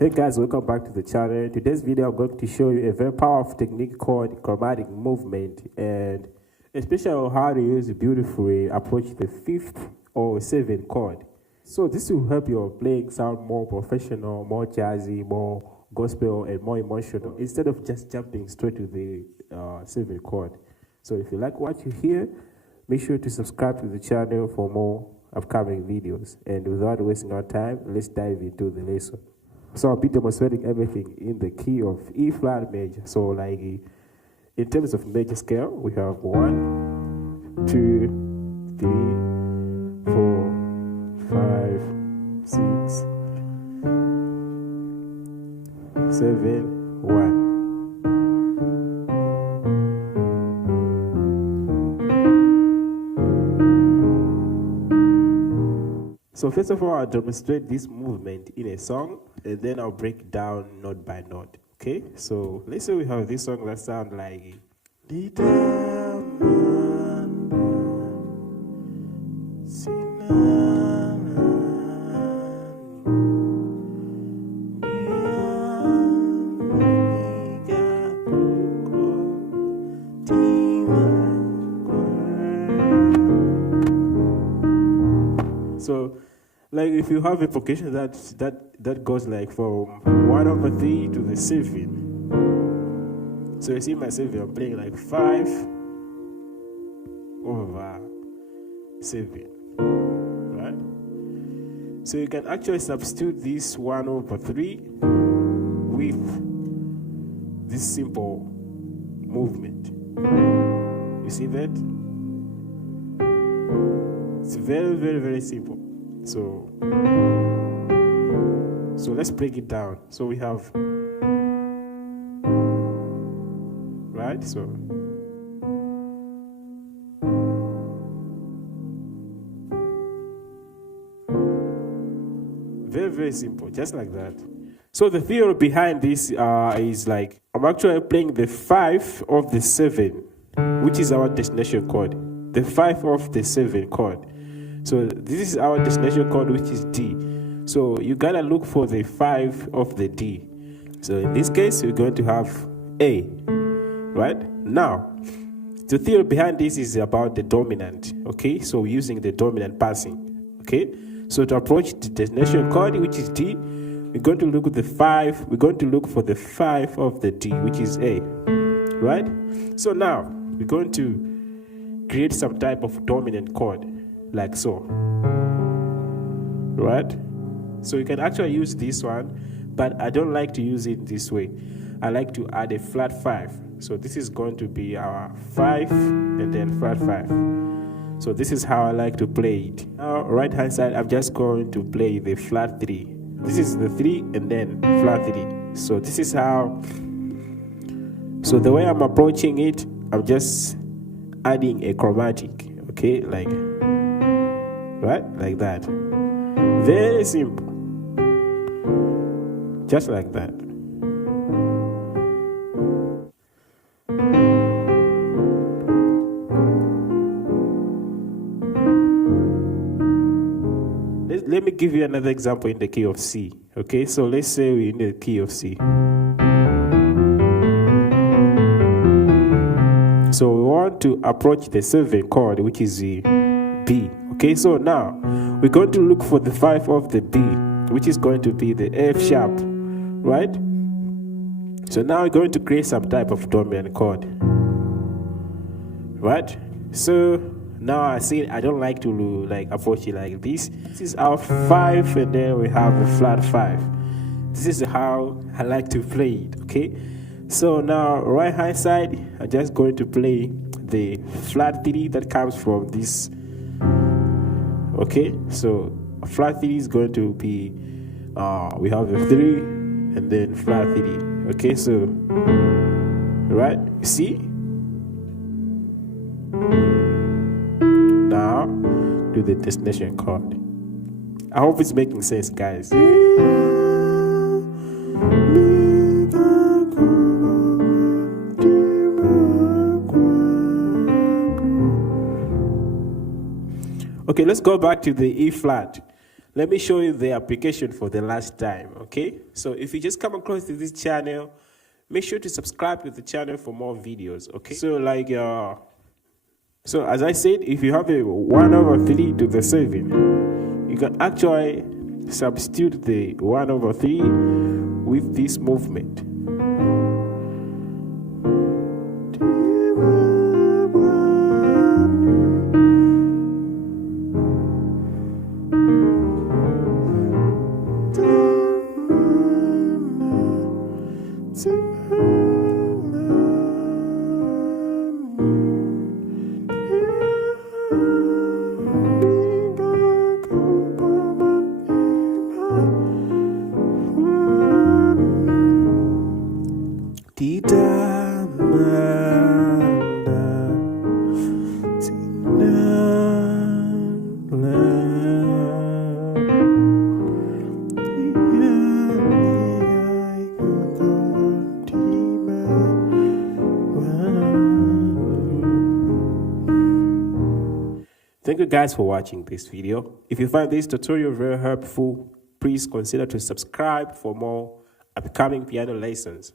Hey guys, welcome back to the channel. Today's video I'm going to show you a very powerful technique called chromatic movement, and especially on how to use it beautifully approach the 5th or 7th chord. So this will help your playing sound more professional, more jazzy, more gospel, and more emotional instead of just jumping straight to the 7th chord. So if you like what you hear, make sure to subscribe to the channel for more upcoming videos. And without wasting our time, let's dive into the lesson. So I'll be demonstrating everything in the key of E flat major. So like in terms of major scale, we have 1, 2, 3, 4, 5, 6, 7, 1. So first of all, I'll demonstrate this movement in a song, and then I'll break it down note by note. Okay? So let's say we have this song that sounds like So like if you have a progression that goes like from 1/3 to the 7. So you see my 7, I'm playing like 5/7, right? So you can actually substitute this 1/3 with this simple movement. You see that? It's very, very, very simple. So let's break it down. So we have, right? So very, very simple, just like that. So the theory behind this is like I'm actually playing the 5 of the 7, which is our destination chord. The 5 of the 7 chord. So this is our destination chord, which is D. So you gotta look for the 5 of the D. So in this case, we're going to have A, right? Now, the theory behind this is about the dominant, okay? So we're using the dominant passing, okay? So to approach the destination chord, which is D, we're going to look at the 5. We're going to look for the 5 of the D, which is A, right? So now, we're going to create some type of dominant chord, like so, right? So you can actually use this one, but I don't like to use it this way. I like to add a flat 5. So this is going to be our 5 and then flat 5. So this is how I like to play it. Now, right hand side, I'm just going to play the flat 3. This is the 3 and then flat 3. So this is how, so the way I'm approaching it, I'm just adding a chromatic, okay, like, right, like that. Very simple, just like that. Let me give you another example in the key of C. Okay, so let's say we're in the key of C. So we want to approach the 7th chord, which is the B. Okay, so now we're going to look for the 5 of the B, which is going to be the F sharp, right? So now we're going to create some type of dominant chord, right? So now I see I don't like to like approach it like this. This is our 5 and then we have a flat 5. This is how I like to play it, okay? So now right hand side, I'm just going to play the flat 3 that comes from this. Okay, so flat 3 is going to be, we have a 3 and then flat 3. Okay, so, right, you see? Now, do the destination chord. I hope it's making sense, guys. Okay, let's go back to the E flat. let me show you the application for the last time, okay? So if you just come across to this channel, make sure to subscribe to the channel for more videos, okay? So as I said, if you have a 1/3 to the 7, you can actually substitute the 1/3 with this movement. Thank you guys for watching this video. If you find this tutorial very helpful, please consider to subscribe for more upcoming piano lessons.